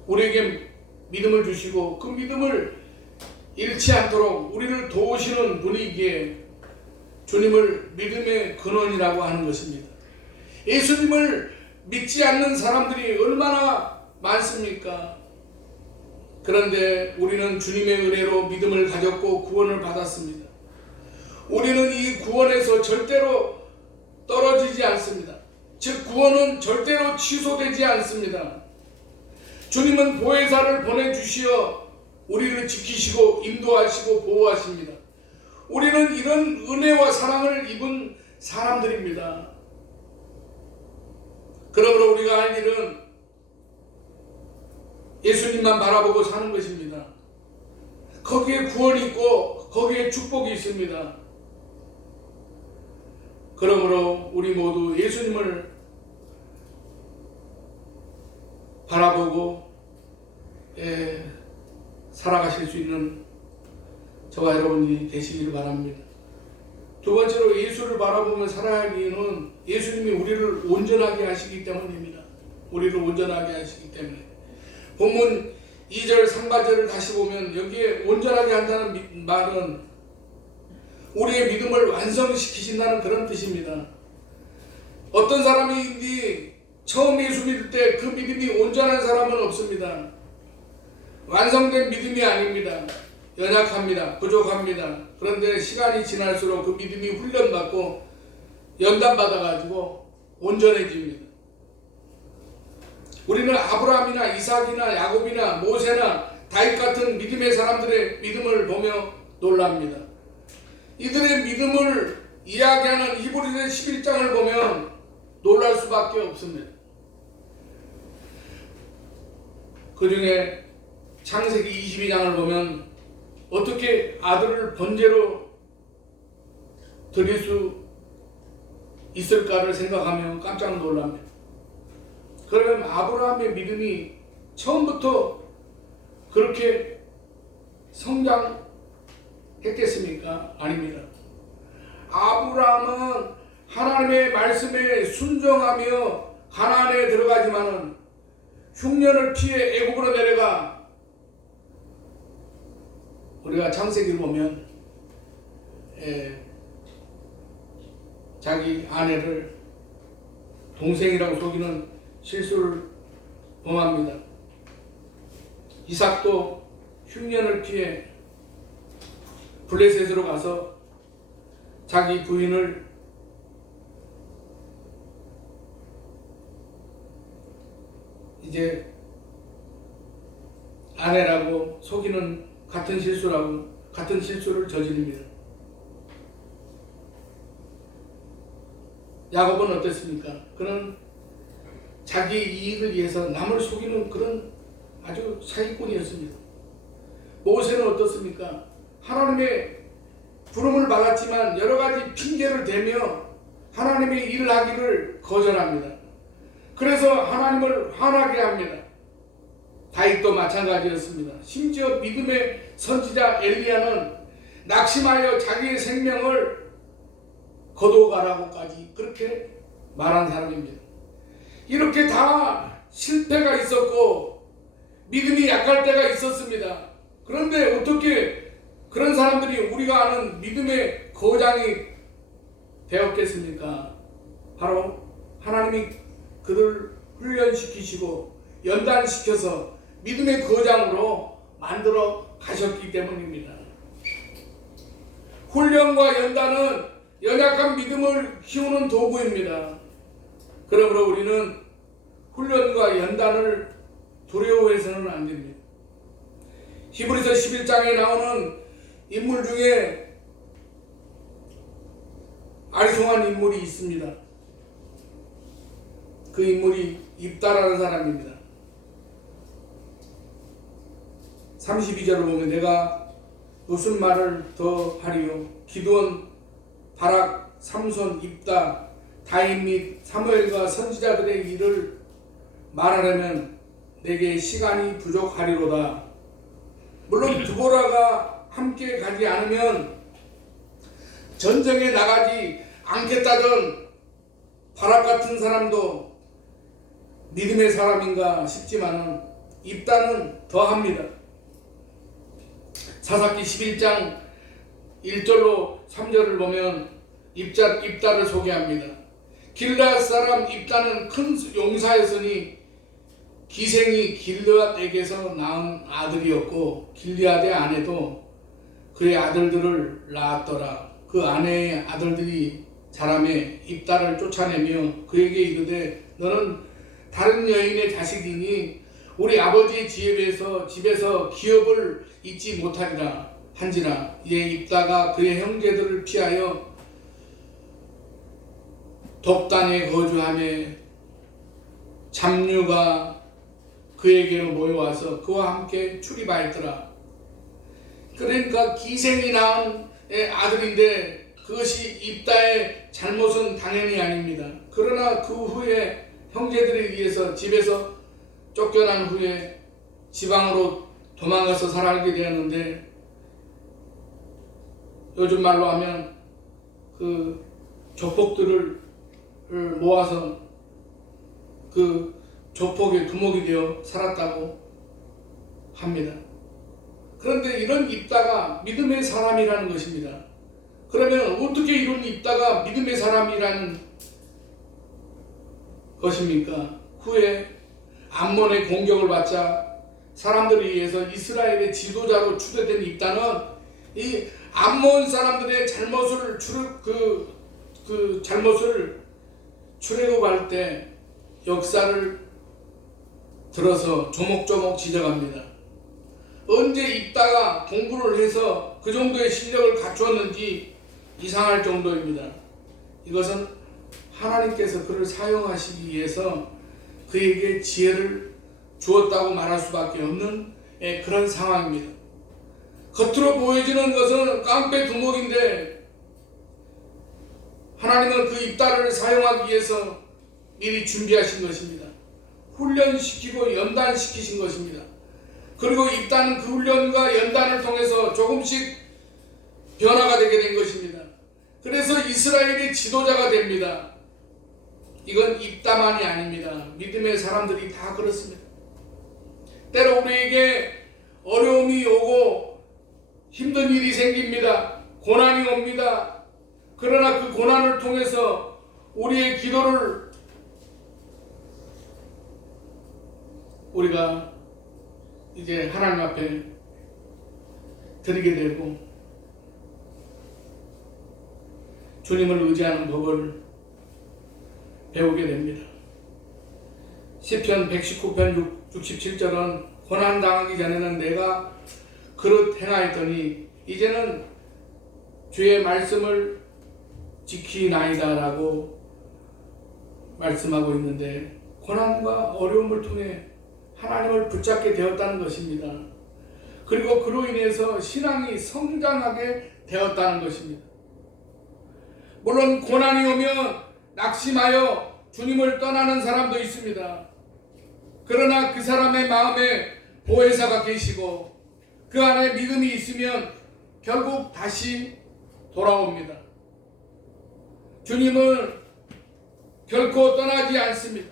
우리에게 믿음을 주시고 그 믿음을 잃지 않도록 우리를 도우시는 분이기에 주님을 믿음의 근원이라고 하는 것입니다. 예수님을 믿지 않는 사람들이 얼마나 많습니까? 그런데 우리는 주님의 은혜로 믿음을 가졌고 구원을 받았습니다. 우리는 이 구원에서 절대로 떨어지지 않습니다. 즉 구원은 절대로 취소되지 않습니다. 주님은 보혜사를 보내주시어 우리를 지키시고 인도하시고 보호하십니다. 우리는 이런 은혜와 사랑을 입은 사람들입니다. 그러므로 우리가 할 일은 예수님만 바라보고 사는 것입니다. 거기에 구원이 있고 거기에 축복이 있습니다. 그러므로 우리 모두 예수님을 바라보고 살아가실 수 있는 저와 여러분이 되시길 바랍니다. 두 번째로 예수를 바라보며 살아야 할 이유는 예수님이 우리를 온전하게 하시기 때문입니다. 우리를 온전하게 하시기 때문에. 본문 2절 상반절을 다시 보면 여기에 온전하게 한다는 말은 우리의 믿음을 완성시키신다는 그런 뜻입니다. 어떤 사람이 처음 예수 믿을 때 그 믿음이 온전한 사람은 없습니다. 완성된 믿음이 아닙니다. 연약합니다. 부족합니다. 그런데 시간이 지날수록 그 믿음이 훈련받고 연단받아가지고 온전해집니다. 우리는 아브라함이나 이삭이나 야곱이나 모세나 다윗 같은 믿음의 사람들의 믿음을 보며 놀랍니다. 이들의 믿음을 이야기하는 히브리서 11장을 보면 놀랄 수밖에 없습니다. 그 중에 창세기 22장을 보면 어떻게 아들을 번제로 드릴 수 있을까를 생각하면 깜짝 놀랍니다. 그러면 아브라함의 믿음이 처음부터 그렇게 성장했겠습니까? 아닙니다. 아브라함은 하나님의 말씀에 순종하며 가나안에 들어가지만은 흉년을 피해 애굽으로 내려가 우리가 창세기를 보면 자기 아내를 동생이라고 속이는 실수를 범합니다. 이삭도 흉년을 피해 블레셋으로 가서 자기 부인을 이제 아내라고 속이는 같은 실수를 저지릅니다. 야곱은 어땠습니까? 그는 자기 이익을 위해서 남을 속이는 그런 아주 사기꾼이었습니다. 모세는 어떻습니까? 하나님의 부름을 받았지만 여러 가지 핑계를 대며 하나님의 일을 하기를 거절합니다. 그래서 하나님을 화나게 합니다. 다윗도 마찬가지였습니다. 심지어 믿음의 선지자 엘리야는 낙심하여 자기의 생명을 거둬가라고까지 그렇게 말한 사람입니다. 이렇게 다 실패가 있었고 믿음이 약할 때가 있었습니다. 그런데 어떻게 그런 사람들이 우리가 아는 믿음의 거장이 되었겠습니까? 바로 하나님이 그들을 훈련시키시고 연단시켜서 믿음의 거장으로 만들어 가셨기 때문입니다. 훈련과 연단은 연약한 믿음을 키우는 도구입니다. 그러므로 우리는 훈련과 연단을 두려워해서는 안 됩니다. 히브리서 11장에 나오는 인물 중에 아리송한 인물이 있습니다. 그 인물이 입다라는 사람입니다. 32절을 보면 내가 무슨 말을 더 하리요? 기드온, 바락, 삼손, 입다, 다윗 및 사무엘과 선지자들의 일을 말하려면 내게 시간이 부족하리로다. 물론 드보라가 함께 가지 않으면 전쟁에 나가지 않겠다던 바락 같은 사람도 믿음의 사람인가 싶지만은 입다는 더합니다. 사사기 11장 1절로 3절을 보면 입다를 소개합니다. 길르앗 사람 입다는 큰 용사였으니 기생이 길르앗에게서 낳은 아들이었고 길르앗의 아내도 그의 아들들을 낳았더라. 그 아내의 아들들이 자라매 입다를 쫓아내며 그에게 이르되 너는 다른 여인의 자식이니 우리 아버지의 집에서 기업을 잊지 못하리라 한지라. 이에 입다가 그의 형제들을 피하여 독단에 거주하며 잡류가 그에게로 모여와서 그와 함께 출입하였더라. 그러니까 기생이 낳은 아들인데 그것이 입다의 잘못은 당연히 아닙니다. 그러나 그 후에 형제들에 의해서 집에서 쫓겨난 후에 지방으로 도망가서 살게 되었는데 요즘 말로 하면 그 조폭들을 모아서 그 조폭의 두목이 되어 살았다고 합니다. 그런데 이런 입다가 믿음의 사람이라는 것입니다. 그러면 어떻게 이런 입다가 믿음의 사람이라는 것입니까? 후에 암몬의 공격을 받자 사람들에 의해서 이스라엘의 지도자로 추대된 입다는 이 암몬 사람들의 잘못을 잘못을 출애굽할 때 역사를 들어서 조목조목 지적합니다. 언제 입다가 공부를 해서 그 정도의 실력을 갖추었는지 이상할 정도입니다. 이것은 하나님께서 그를 사용하시기 위해서 그에게 지혜를 주었다고 말할 수밖에 없는 그런 상황입니다. 겉으로 보여지는 것은 깡패 두목인데 하나님은 그 입다를 사용하기 위해서 미리 준비하신 것입니다. 훈련시키고 연단시키신 것입니다. 그리고 입다는 그 훈련과 연단을 통해서 조금씩 변화가 되게 된 것입니다. 그래서 이스라엘의 지도자가 됩니다. 이건 입다만이 아닙니다. 믿음의 사람들이 다 그렇습니다. 때로 우리에게 어려움이 오고 힘든 일이 생깁니다. 고난이 옵니다. 그러나 그 고난을 통해서 우리의 기도를 우리가 이제 하나님 앞에 드리게 되고 주님을 의지하는 법을 배우게 됩니다. 시편 119편 67절은 고난당하기 전에는 내가 그릇 행하였더니 이제는 주의 말씀을 지키나이다 라고 말씀하고 있는데 고난과 어려움을 통해 하나님을 붙잡게 되었다는 것입니다. 그리고 그로 인해서 신앙이 성장하게 되었다는 것입니다. 물론 고난이 오면 낙심하여 주님을 떠나는 사람도 있습니다. 그러나 그 사람의 마음에 보혜사가 계시고 그 안에 믿음이 있으면 결국 다시 돌아옵니다. 주님을 결코 떠나지 않습니다.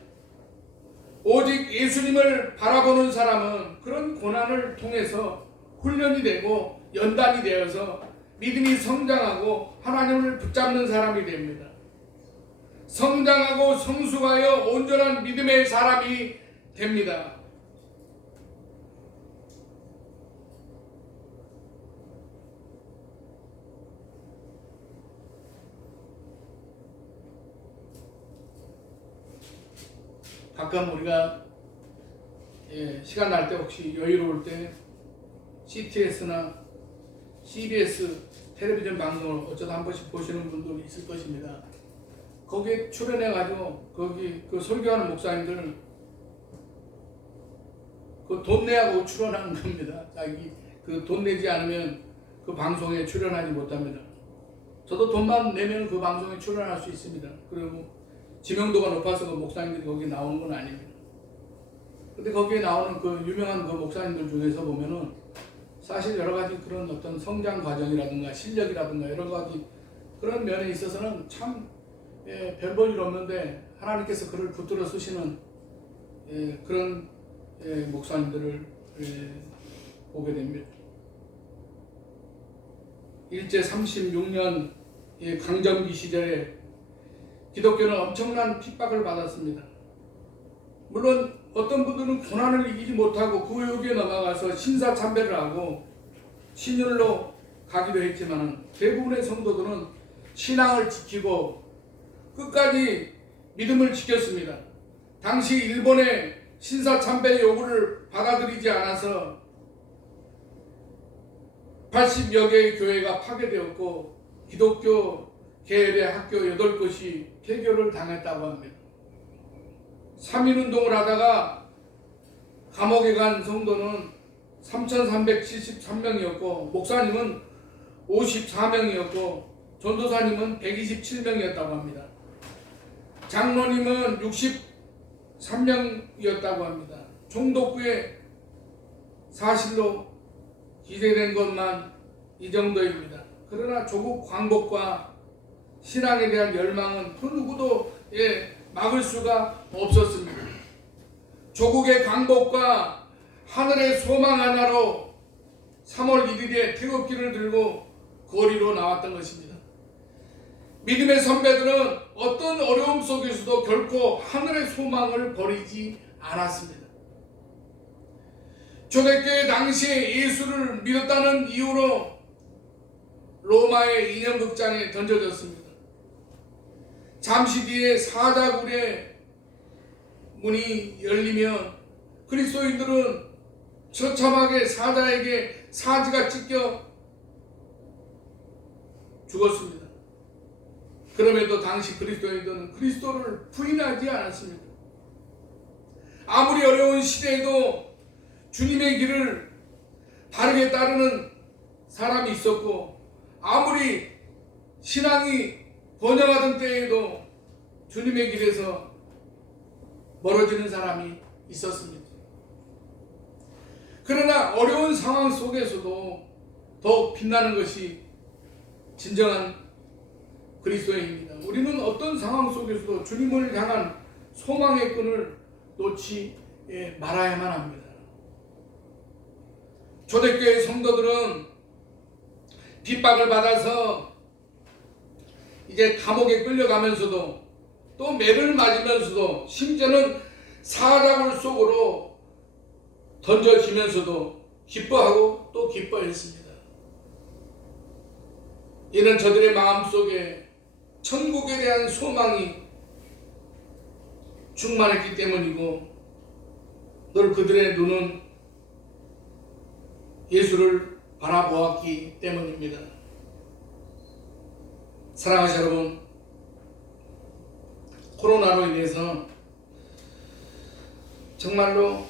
오직 예수님을 바라보는 사람은 그런 고난을 통해서 훈련이 되고 연단이 되어서 믿음이 성장하고 하나님을 붙잡는 사람이 됩니다. 성장하고 성숙하여 온전한 믿음의 사람이 됩니다. 가끔 우리가 시간 날 때 혹시 여유로울 때 CTS나 CBS 텔레비전 방송을 어쩌다 한 번씩 보시는 분들이 있을 것입니다. 거기에 출연해가지고 거기 그 설교하는 목사님들 그 돈 내하고 출연하는 겁니다. 자기 그 돈 내지 않으면 그 방송에 출연하지 못합니다. 저도 돈만 내면 그 방송에 출연할 수 있습니다. 그리고 지명도가 높아서 그 목사님들이 거기 나오는 건 아닙니다. 근데 거기에 나오는 그 유명한 그 목사님들 중에서 보면은 사실 여러 가지 그런 어떤 성장 과정이라든가 실력이라든가 여러 가지 그런 면에 있어서는 참 별 볼 일 없는데 하나님께서 그를 붙들어 쓰시는 그런 목사님들을 보게 됩니다. 일제 36년 강점기 시절에 기독교는 엄청난 핍박을 받았습니다. 물론 어떤 분들은 고난을 이기지 못하고 그 위기에 넘어가서 신사참배를 하고 신율로 가기도 했지만 대부분의 성도들은 신앙을 지키고 끝까지 믿음을 지켰습니다. 당시 일본의 신사참배 요구를 받아들이지 않아서 80여 개의 교회가 파괴되었고 기독교 계열의 학교 8곳이 폐교를 당했다고 합니다. 3.1운동을 하다가 감옥에 간 성도는 3,373명이었고 목사님은 54명이었고 전도사님은 127명이었다고 합니다. 장로님은 63명이었다고 합니다. 총독부에 사실로 기재된 것만 이 정도입니다. 그러나 조국 광복과 신앙에 대한 열망은 그 누구도 막을 수가 없었습니다. 조국의 광복과 하늘의 소망 하나로 3월 1일에 태극기를 들고 거리로 나왔던 것입니다. 믿음의 선배들은 어떤 어려움 속에서도 결코 하늘의 소망을 버리지 않았습니다. 초대교회 당시에 예수를 믿었다는 이유로 로마의 인형극장에 던져졌습니다. 잠시 뒤에 사자굴의 문이 열리며 그리스도인들은 처참하게 사자에게 사지가 찢겨 죽었습니다. 그럼에도 당시 그리스도인들은 그리스도를 부인하지 않았습니다. 아무리 어려운 시대에도 주님의 길을 바르게 따르는 사람이 있었고 아무리 신앙이 번영하던 때에도 주님의 길에서 멀어지는 사람이 있었습니다. 그러나 어려운 상황 속에서도 더욱 빛나는 것이 진정한 그리스도인입니다. 우리는 어떤 상황 속에서도 주님을 향한 소망의 끈을 놓지 말아야만 합니다. 초대교회 성도들은 핍박을 받아서 이제 감옥에 끌려가면서도 또 매를 맞으면서도 심지어는 사자굴 속으로 던져지면서도 기뻐하고 또 기뻐했습니다. 이는 저들의 마음속에 천국에 대한 소망이 충만했기 때문이고 늘 그들의 눈은 예수를 바라보았기 때문입니다. 사랑하는 여러분, 코로나로 인해서 정말로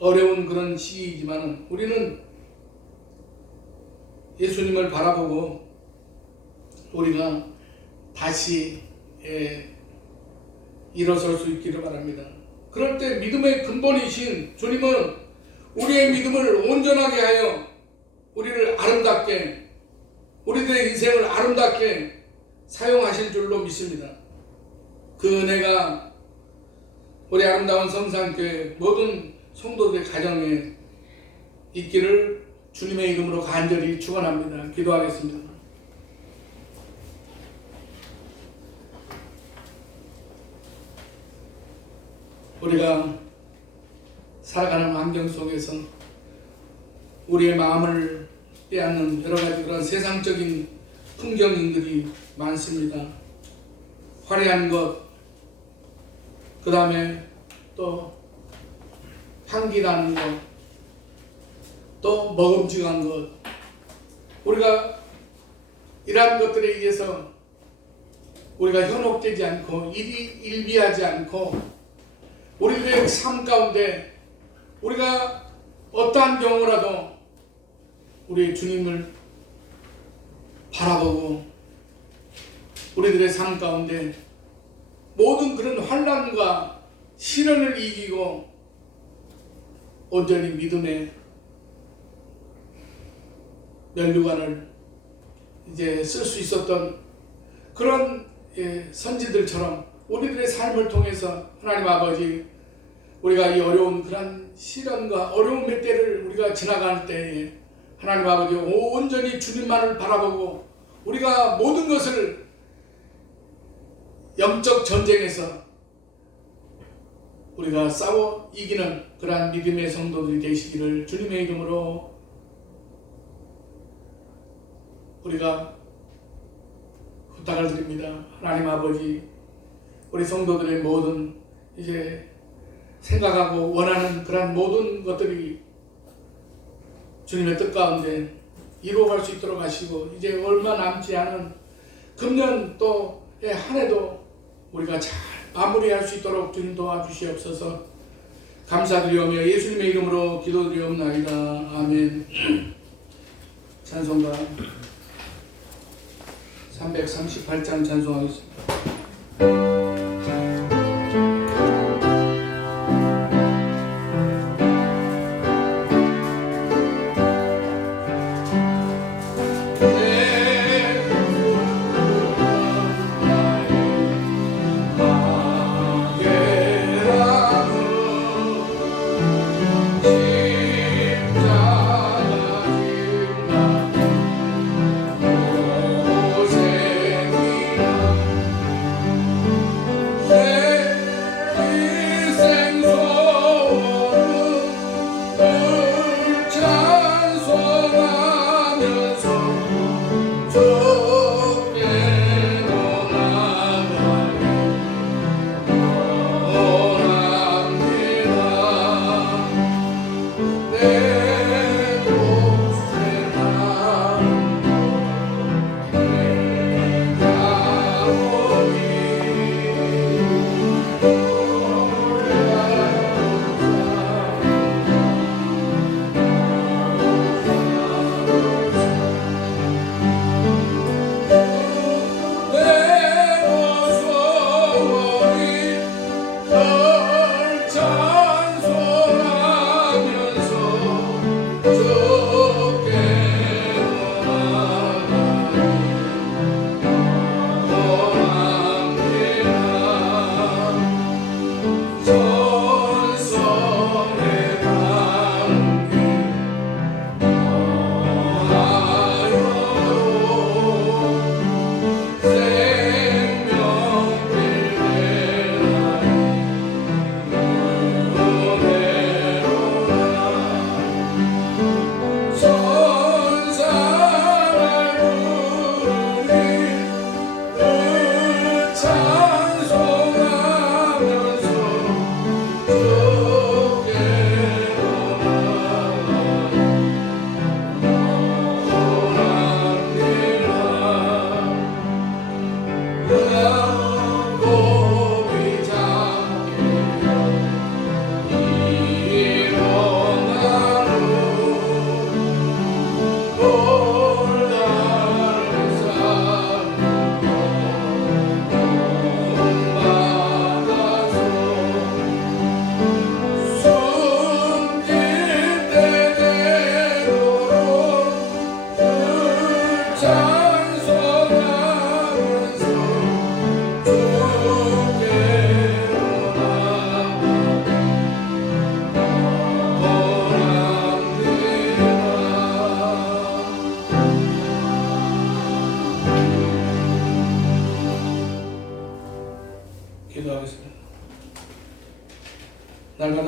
어려운 그런 시기이지만 우리는 예수님을 바라보고 우리가 다시 일어설 수 있기를 바랍니다. 그럴 때 믿음의 근본이신 주님은 우리의 믿음을 온전하게 하여 우리를 아름답게 우리들의 인생을 아름답게 사용하실 줄로 믿습니다. 그 은혜가 우리 아름다운 성산교회 모든 성도들의 가정에 있기를 주님의 이름으로 간절히 축원합니다. 기도하겠습니다. 우리가 살아가는 환경 속에서 우리의 마음을 빼앗는 여러 가지 그런 세상적인 풍경들이 많습니다. 화려한 것, 그 다음에 또 향기 나는 것, 또 먹음직한 것, 우리가 이러한 것들에 의해서 우리가 현혹되지 않고 일비하지 않고 우리들의 삶 가운데 우리가 어떠한 경우라도 우리 주님을 바라보고 우리들의 삶 가운데 모든 그런 환난과 시련을 이기고 온전히 믿음의 면류관을 이제 쓸 수 있었던 그런 선지들처럼 우리들의 삶을 통해서 하나님 아버지, 우리가 이 어려운 그런 시련과 어려움의 때를 우리가 지나갈 때에 하나님 아버지 온전히 주님만을 바라보고 우리가 모든 것을 영적 전쟁에서 우리가 싸워 이기는 그러한 믿음의 성도들이 되시기를 주님의 이름으로 우리가 부탁을 드립니다. 하나님 아버지, 우리 성도들의 모든 이제 생각하고 원하는 그러한 모든 것들이 주님의 뜻 가운데 이루어갈 수 있도록 하시고 이제 얼마 남지 않은 금년 또의 한 해도 우리가 잘 마무리할 수 있도록 주님 도와주시옵소서. 감사드리오며 예수님의 이름으로 기도드리옵나이다. 아멘. 찬송가 338장 찬송하겠습니다.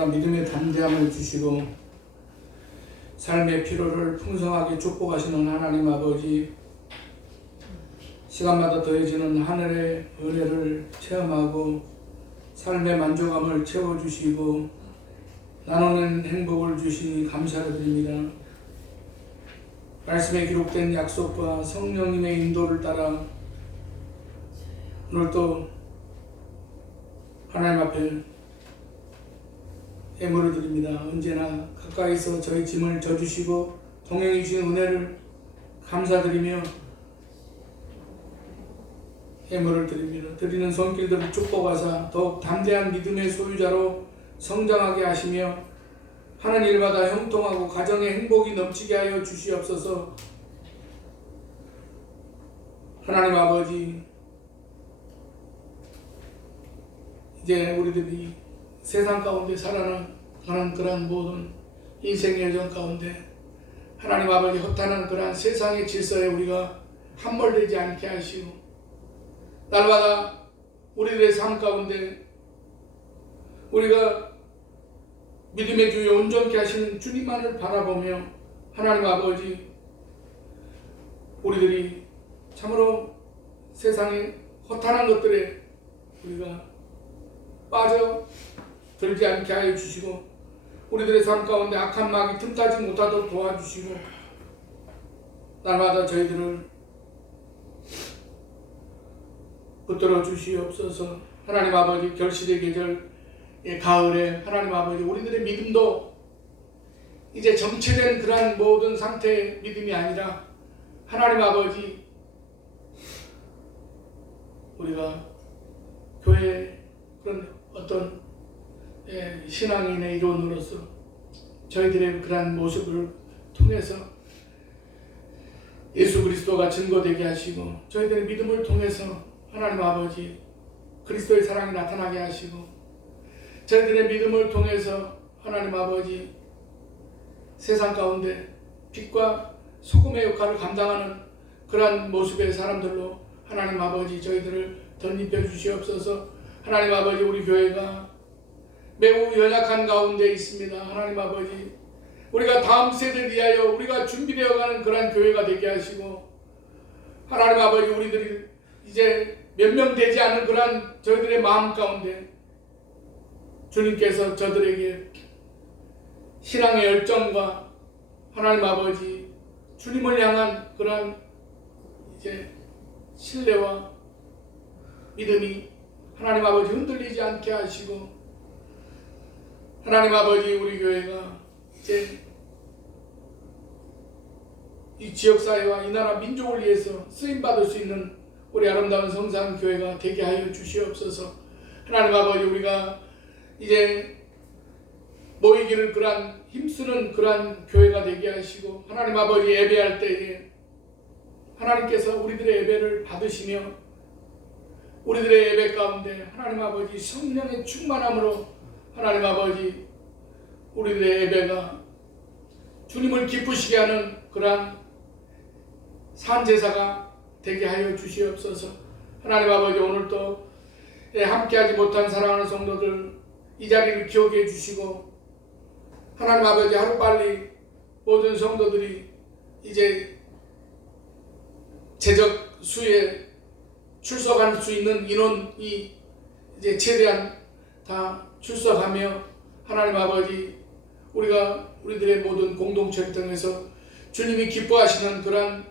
우리가 믿음의 담대함을 주시고 삶의 필요를 풍성하게 축복하시는 하나님 아버지, 시간마다 더해지는 하늘의 은혜를 체험하고 삶의 만족감을 채워주시고 나누는 행복을 주시니 감사를 드립니다. 말씀에 기록된 약속과 성령님의 인도를 따라 오늘도 하나님 앞에 예물을 드립니다. 언제나 가까이서 저희 짐을 져주시고 동행해 주신 은혜를 감사드리며 예물을 드립니다. 드리는 손길들을 축복하사 더욱 담대한 믿음의 소유자로 성장하게 하시며 하는 일마다 형통하고 가정의 행복이 넘치게 하여 주시옵소서. 하나님 아버지, 이제 우리들이 세상 가운데 살아가는 그러한 모든 인생의 여정 가운데 하나님 아버지 허탄한 그러한 세상의 질서에 우리가 함몰되지 않게 하시고 날마다 우리들의 삶 가운데 우리가 믿음의 주에 온전케 하시는 주님만을 바라보며 하나님 아버지, 우리들이 참으로 세상의 허탄한 것들에 우리가 빠져들지 않게 하여 주시고 우리들의 삶 가운데 악한 마귀 틈타지 못하도록 도와주시고 날마다 저희들을 붙들어 주시옵소서. 하나님 아버지, 결실의 계절의 가을에 하나님 아버지, 우리들의 믿음도 이제 정체된 그러한 모든 상태의 믿음이 아니라 하나님 아버지, 우리가 교회 그런 어떤 신앙인의 일원으로서 저희들의 그러한 모습을 통해서 예수 그리스도가 증거되게 하시고 저희들의 믿음을 통해서 하나님 아버지 그리스도의 사랑이 나타나게 하시고 저희들의 믿음을 통해서 하나님 아버지 세상 가운데 빛과 소금의 역할을 감당하는 그러한 모습의 사람들로 하나님 아버지 저희들을 덧입혀 주시옵소서. 하나님 아버지, 우리 교회가 매우 연약한 가운데 있습니다. 하나님 아버지, 우리가 다음 세대를 위하여 우리가 준비되어가는 그러한 교회가 되게 하시고 하나님 아버지, 우리들이 이제 몇 명 되지 않은 그러한 저희들의 마음 가운데 주님께서 저들에게 신앙의 열정과 하나님 아버지 주님을 향한 그러한 이제 신뢰와 믿음이 하나님 아버지 흔들리지 않게 하시고 하나님 아버지, 우리 교회가 이제 이 지역사회와 이 나라 민족을 위해서 쓰임받을 수 있는 우리 아름다운 성산 교회가 되게 하여 주시옵소서. 하나님 아버지, 우리가 이제 모이기를 그러한 힘쓰는 그러한 교회가 되게 하시고 하나님 아버지, 예배할 때에 하나님께서 우리들의 예배를 받으시며 우리들의 예배 가운데 하나님 아버지 성령의 충만함으로 하나님 아버지 우리들의 예배가 주님을 기쁘시게 하는 그러한 산제사가 되게 하여 주시옵소서. 하나님 아버지, 오늘도 함께하지 못한 사랑하는 성도들 이 자리를 기억해 주시고 하나님 아버지, 하루빨리 모든 성도들이 이제 제적 수에 출석할 수 있는 인원이 이제 최대한 다 출석하며 하나님 아버지, 우리가 우리들의 모든 공동체를 통해서 주님이 기뻐하시는 그러한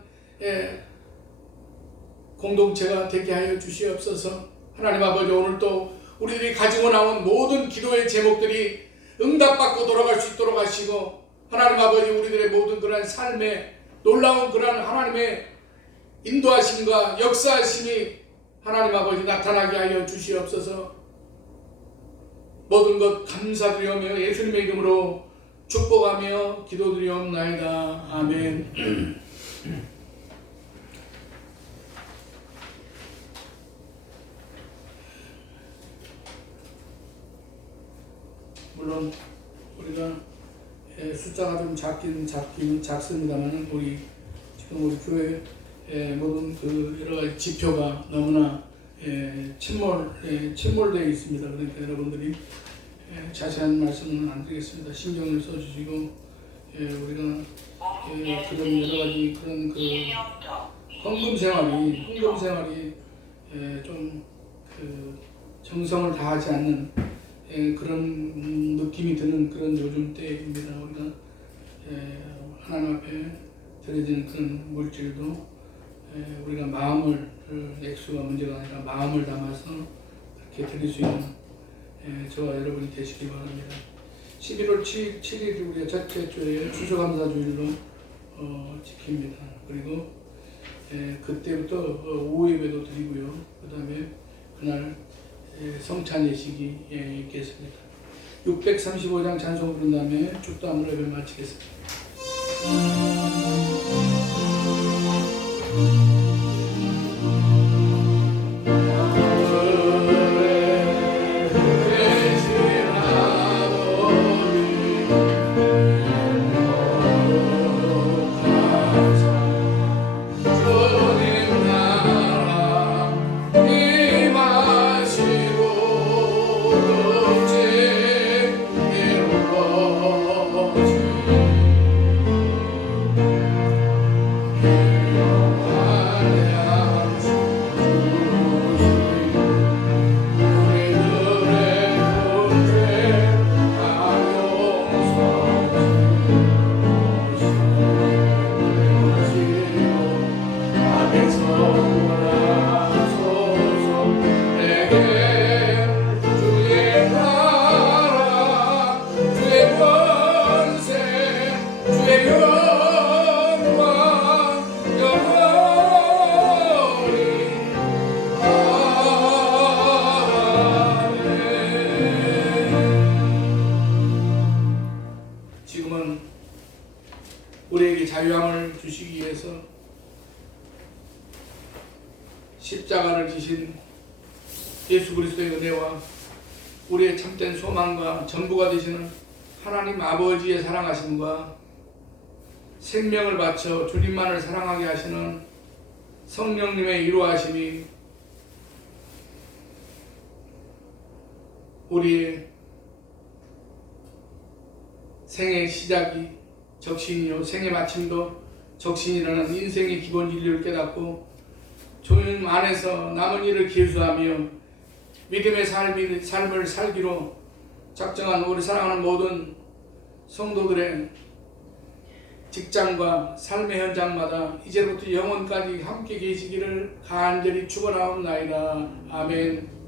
공동체가 되게 하여 주시옵소서. 하나님 아버지, 오늘도 우리들이 가지고 나온 모든 기도의 제목들이 응답받고 돌아갈 수 있도록 하시고 하나님 아버지, 우리들의 모든 그러한 삶에 놀라운 그러한 하나님의 인도하심과 역사하심이 하나님 아버지 나타나게 하여 주시옵소서. 모든 것 감사드리오며 예수님의 이름으로 축복하며 기도드리옵나이다. 아멘. 물론 우리가 숫자가 좀 작긴 작습니다만 우리 지금 우리 교회 모든 그 여러 가지 지표가 너무나 침몰되어 있습니다. 그러니까 여러분들이 자세한 말씀은 안 드리겠습니다. 신경을 써주시고 우리가 그런 여러 가지 그런 그 헌금 생활이 좀 그 정성을 다하지 않는 그런 느낌이 드는 그런 요즘 때입니다. 우리가 하나님 앞에 드려지는 그런 물질도 우리가 마음을 액수가 문제가 아니라 마음을 담아서 그렇게 드릴 수 있는 저와 여러분이 되시기 바랍니다. 11월 7일 우리가 첫째 주에 추수감사주일로 지킵니다. 그리고 그때부터 오후 예배도 드리고요. 그 다음에 그날 성찬 예식이 있겠습니다. 635장 찬송 부른 다음에 축도함으로 예배 마치겠습니다. 지금은 우리에게 자유함을 주시기 위해서 십자가를 지신 예수 그리스도의 은혜와 우리의 참된 소망과 전부가 되시는 하나님 아버지의 사랑하심과 생명을 바쳐 주님만을 사랑하게 하시는 성령님의 이루하심이 우리의 생의 시작이 적신이요 생의 마침도 적신이라는 인생의 기본 진리를 깨닫고 주님 안에서 남은 일을 기수하며 믿음의 삶을 살기로 작정한 우리 사랑하는 모든 성도들의 직장과 삶의 현장마다 이제부터 영원까지 함께 계시기를 간절히 축원하옵나이다. 아멘.